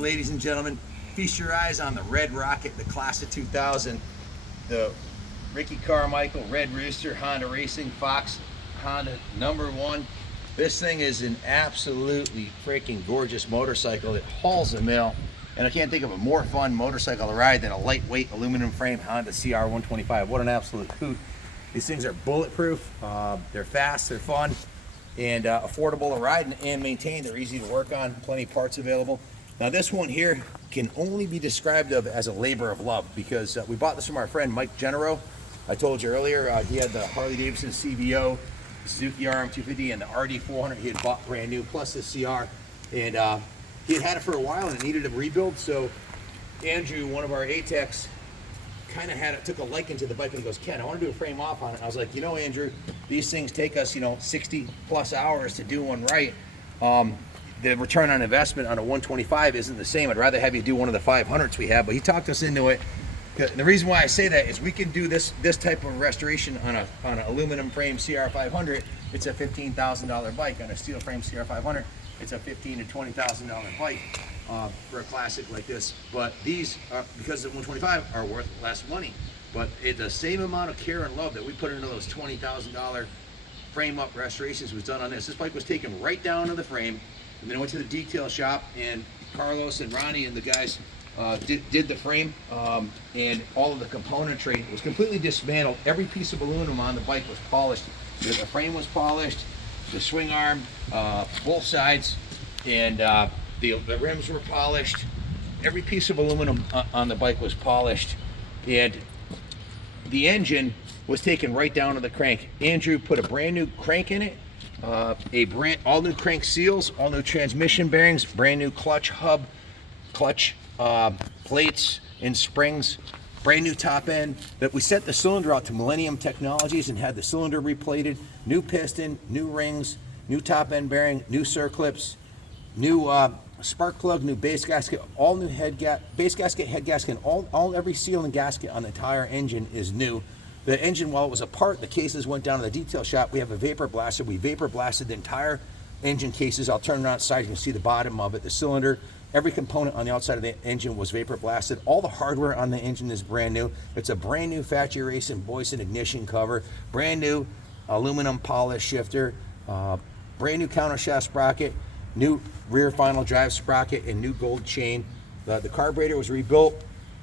Ladies and gentlemen, feast your eyes on the Red Rocket, the class of 2000, the Ricky Carmichael Red Rooster Honda Racing Fox Honda #1. This thing is an absolutely freaking gorgeous motorcycle. It hauls the mail, and I can't think of a more fun motorcycle to ride than a lightweight aluminum frame Honda CR125. What an absolute hoot. These things are bulletproof, they're fast, they're fun, and affordable to ride and maintain. They're easy to work on, plenty of parts available. Now this one here can only be described of as a labor of love, because we bought this from our friend Mike Genero. I told you earlier, he had the Harley Davidson CVO, Suzuki RM250, and the RD400 he had bought brand new, plus the CR. And he had it for a while and it needed a rebuild. So Andrew, one of our ATECs, kind of took a liking to the bike and goes, Ken, I want to do a frame off on it. And I was like, you know, Andrew, these things take us, 60 plus hours to do one right. The return on investment on a 125 isn't the same. I'd rather have you do one of the 500s we have, but he talked us into it. The reason why I say that is we can do this type of restoration on an aluminum frame CR500. It's a $15,000 bike. On a steel frame CR500, it's a $15,000 to $20,000 bike for a classic like this. But these, because the 125 are worth less money, but it's the same amount of care and love that we put into those $20,000 frame up restorations was done on this. This bike was taken right down to the frame. And then I went to the detail shop, and Carlos and Ronnie and the guys did the frame, and all of the componentry was completely dismantled. Every piece of aluminum on the bike was polished. The frame was polished, the swing arm, both sides, and the rims were polished. Every piece of aluminum on the bike was polished, and the engine was taken right down to the crank. Andrew put a brand new crank in it. All new crank seals, all new transmission bearings, brand new clutch hub, clutch plates and springs, brand new top end. That we sent the cylinder out to Millennium Technologies and had the cylinder replated, new piston, new rings, new top end bearing, new circlips, new spark plug, new base gasket, all new base gasket, head gasket, every seal and gasket on the entire engine is new. The engine, while it was apart, the cases went down to the detail shop. We have a vapor blaster. We vapor blasted the entire engine cases. I'll turn it on its side. You can see the bottom of it. The cylinder, every component on the outside of the engine was vapor blasted. All the hardware on the engine is brand new. It's a brand new factory racing Boyson ignition cover, brand new aluminum polish shifter, brand new countershaft sprocket, new rear final drive sprocket, and new gold chain. The carburetor was rebuilt,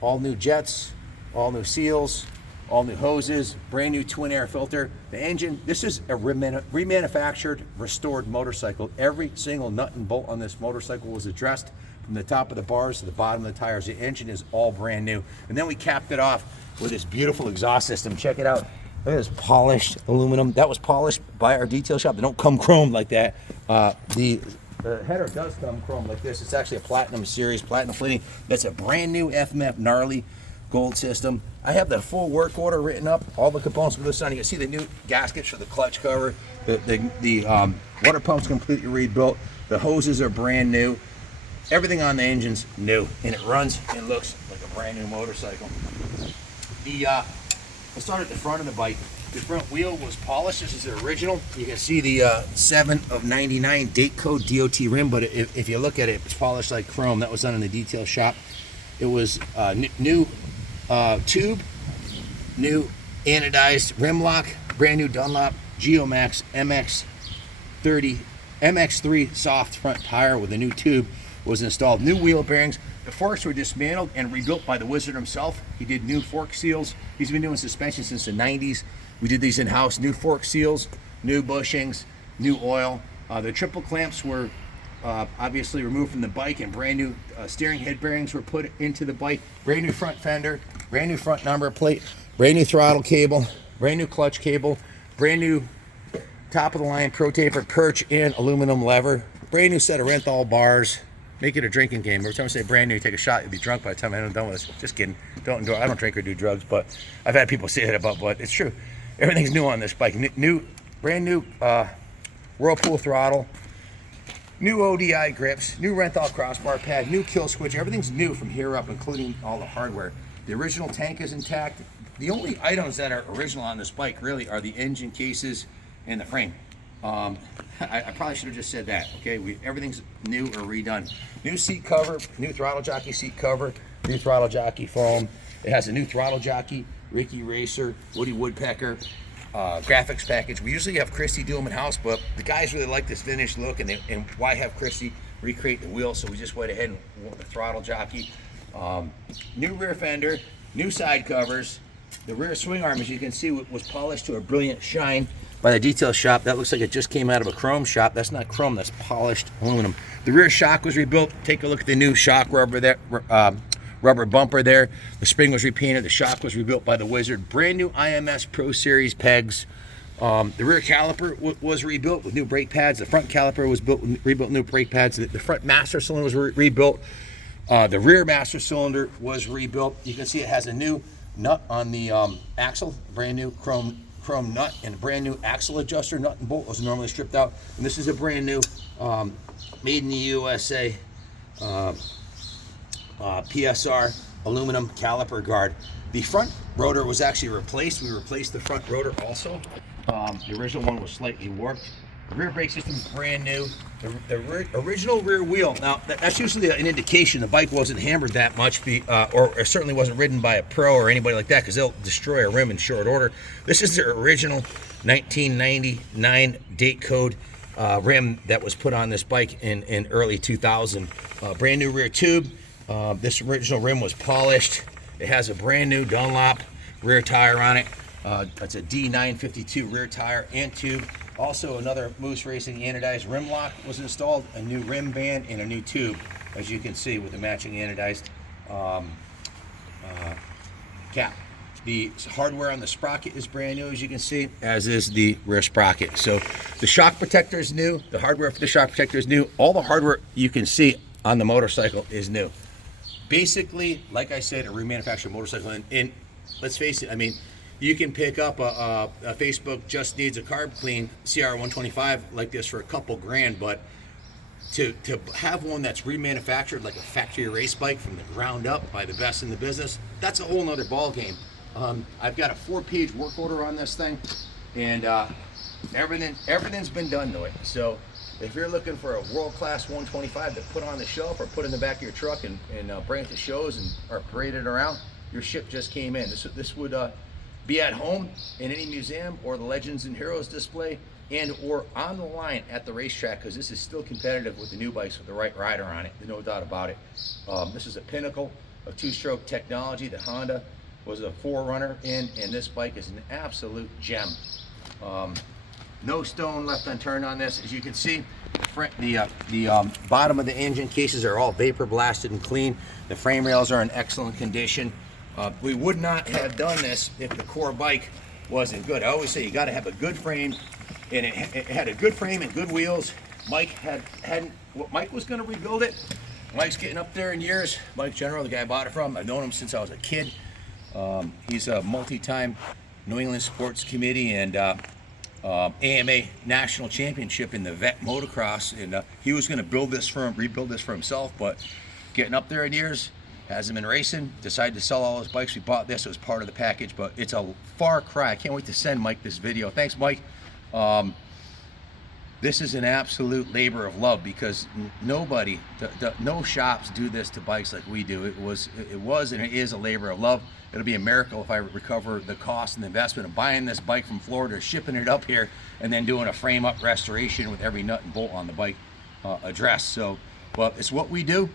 all new jets, all new seals, all new hoses, brand new twin air filter. The engine, this is a remanufactured, restored motorcycle. Every single nut and bolt on this motorcycle was addressed from the top of the bars to the bottom of the tires. The engine is all brand new. And then we capped it off with this beautiful exhaust system. Check it out. Look at this polished aluminum. That was polished by our detail shop. They don't come chromed like that. The header does come chrome like this. It's actually a platinum series, platinum plating. That's a brand new FMF gnarly gold system. I have the full work order written up, all the components for this on. You can see the new gaskets for the clutch cover. The water pump's completely rebuilt. The hoses are brand new. Everything on the engine's new, and it runs and looks like a brand new motorcycle. Let's start at the front of the bike. The front wheel was polished. This is the original. You can see the 7 of 99 date code DOT rim, but if you look at it, it's polished like chrome. That was done in the detail shop. It was new tube, new anodized rim lock, brand new Dunlop Geomax MX3 soft front tire with a new tube was installed. New wheel bearings. The forks were dismantled and rebuilt by the wizard himself. He did new fork seals. He's been doing suspension since the 90s. We did these in-house. New fork seals, new bushings, new oil. The triple clamps were obviously removed from the bike, and brand new steering head bearings were put into the bike. Brand new front fender, brand new front number plate, brand new throttle cable, brand new clutch cable, brand new top of the line pro taper perch and aluminum lever, brand new set of Renthal bars. Make it a drinking game. Every time I say brand new, you take a shot, you'll be drunk by the time I'm done with this. Just kidding. I don't drink or do drugs, but I've had people say that about, but it's true. Everything's new on this bike. Brand new Whirlpool throttle, new ODI grips, new Renthal crossbar pad, new kill switch. Everything's new from here up, including all the hardware. The original tank is intact. The only items that are original on this bike really are the engine cases and the frame. I probably should have just said that. Okay, everything's new or redone. New seat cover, new throttle jockey seat cover, new throttle jockey foam. It has a new throttle jockey, Ricky Racer, Woody Woodpecker, graphics package. We usually have Christy do them in house, but the guys really like this finished look, and why have Christy recreate the wheel? So we just went ahead and went with the throttle jockey. New rear fender, new side covers. The rear swing arm, as you can see, was polished to a brilliant shine by the detail shop. That looks like it just came out of a chrome shop. That's not chrome, that's polished aluminum. The rear shock was rebuilt. Take a look at the new shock rubber there, rubber bumper there. The spring was repainted. The shock was rebuilt by the wizard. Brand new IMS Pro Series pegs. The rear caliper was rebuilt with new brake pads. The front caliper was rebuilt with new brake pads. The front master cylinder was rebuilt. The rear master cylinder was rebuilt. You can see it has a new nut on the axle, brand new chrome nut, and a brand new axle adjuster. Nut and bolt was normally stripped out, and this is a brand new made in the USA PSR aluminum caliper guard. The front rotor was actually replaced. We replaced the front rotor also. The original one was slightly warped. The rear brake system is brand new. The original rear wheel, now that's usually an indication the bike wasn't hammered that much, or certainly wasn't ridden by a pro or anybody like that, because they'll destroy a rim in short order. This is the original 1999 date code rim that was put on this bike in early 2000. Brand new rear tube. This original rim was polished. It has a brand new Dunlop rear tire on it. That's a D952 rear tire and tube. Also, another Moose Racing anodized rim lock was installed, a new rim band, and a new tube, as you can see, with the matching anodized cap. The hardware on the sprocket is brand new, as you can see, as is the rear sprocket. So the shock protector is new. The hardware for the shock protector is new. All the hardware you can see on the motorcycle is new. Basically, like I said, a remanufactured motorcycle. And let's face it, I mean, you can pick up a Facebook just needs a carb clean CR125 like this for a couple grand, but to have one that's remanufactured like a factory race bike from the ground up by the best in the business, that's a whole nother ball game. I've got a 4-page work order on this thing, and everything's been done to it. So if you're looking for a world-class 125 to put on the shelf or put in the back of your truck and bring it to shows or parade it around, your ship just came in. This would be at home in any museum or the Legends and Heroes display, and or on the line at the racetrack, because this is still competitive with the new bikes with the right rider on it. There's no doubt about it. This is a pinnacle of two-stroke technology that Honda was a forerunner in, and this bike is an absolute gem. No stone left unturned on this. As you can see, the bottom of the engine cases are all vapor blasted and clean. The frame rails are in excellent condition. We would not have done this if the core bike wasn't good. I always say you got to have a good frame, and it had a good frame and good wheels. Mike Mike was going to rebuild it. Mike's getting up there in years. Mike General, the guy I bought it from, I've known him since I was a kid. He's a multi-time New England Sports Committee and AMA National Championship in the vet motocross, and he was going to rebuild this for himself, but getting up there in years, hasn't been racing, decided to sell all his bikes. We bought this, it was part of the package, but it's a far cry. I can't wait to send Mike this video. Thanks, Mike. This is an absolute labor of love, because nobody, no shops do this to bikes like we do. It was and it is a labor of love. It'll be a miracle if I recover the cost and the investment of buying this bike from Florida, shipping it up here, and then doing a frame up restoration with every nut and bolt on the bike addressed. So, well, it's what we do.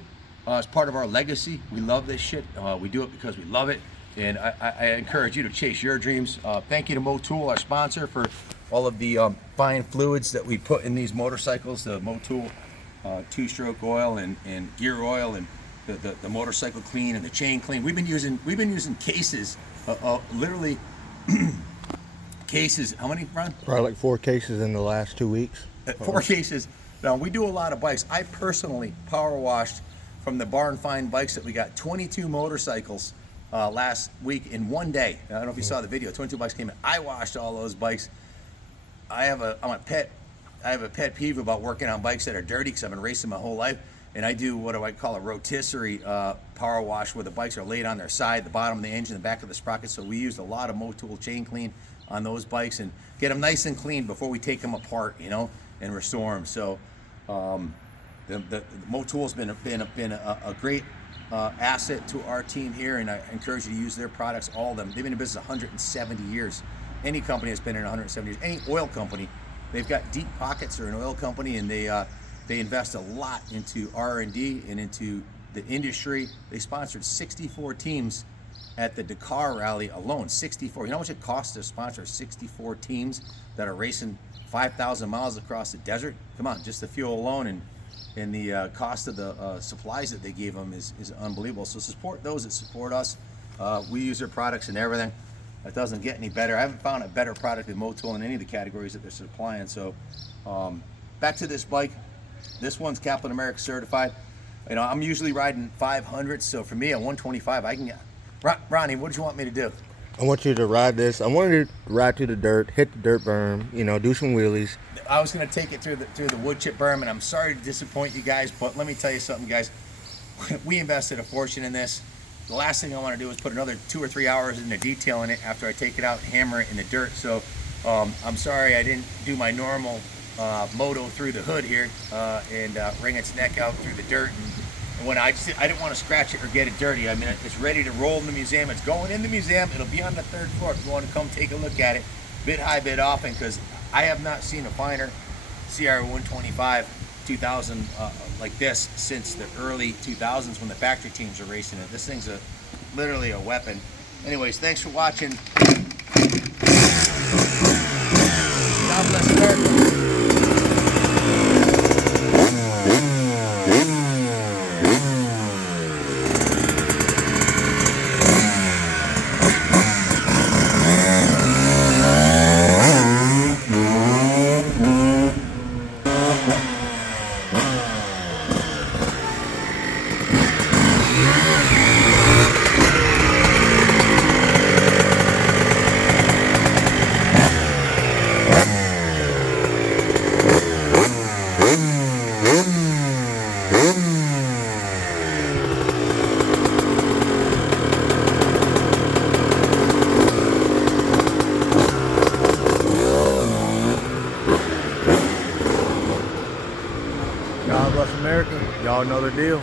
It's part of our legacy. We love this shit. We do it because we love it. And I encourage you to chase your dreams. Thank you to Motul, our sponsor, for all of the fine fluids that we put in these motorcycles. The Motul two-stroke oil and gear oil, and the motorcycle clean and the chain clean. We've been using cases, literally cases. How many, Ron? Probably like 4 cases in the last 2 weeks. 4 cases. Now, we do a lot of bikes. I personally power washed from the Barn Find bikes that we got 22 motorcycles last week in one day. I don't know if you saw the video. 22 bikes came in. I washed all those bikes. I have a pet peeve about working on bikes that are dirty, because I've been racing my whole life, and I do what I call a rotisserie power wash, where the bikes are laid on their side, the bottom of the engine, the back of the sprocket. So we used a lot of Motul chain clean on those bikes and get them nice and clean before we take them apart, you know, and restore them. So the Motul's been a great asset to our team here, and I encourage you to use their products, all of them. They've been in business 170 years. Any company has been in 170 years. Any oil company, they've got deep pockets. They're an oil company, and they invest a lot into R&D and into the industry. They sponsored 64 teams at the Dakar Rally alone. 64. You know how much it costs to sponsor 64 teams that are racing 5,000 miles across the desert? Come on, just the fuel alone and the cost of the supplies that they gave them is unbelievable. So support those that support us. We use their products and everything. It doesn't get any better. I haven't found a better product than Motul in any of the categories that they're supplying. So back to this bike. This one's Kaplan America certified. You know, I'm usually riding 500, so for me, a 125, I can get. Ronnie, what did you want me to do? I want you to ride this. I want you to ride through the dirt, hit the dirt berm, you know, do some wheelies. I was going to take it through the wood chip berm, and I'm sorry to disappoint you guys, but let me tell you something, guys. We invested a fortune in this. The last thing I want to do is put another 2 or 3 hours into detailing it after I take it out and hammer it in the dirt. So I'm sorry I didn't do my normal moto through the hood here and wring its neck out through the dirt. And when I didn't want to scratch it or get it dirty. I mean, it's ready to roll in the museum. It's going in the museum. It'll be on the 3rd floor if you want to come take a look at it. Bit high, bit often, because I have not seen a finer CR125 2000 like this since the early 2000s when the factory teams are racing it. This thing's literally a weapon. Anyways, thanks for watching. God bless America. God bless America. Y'all know the deal.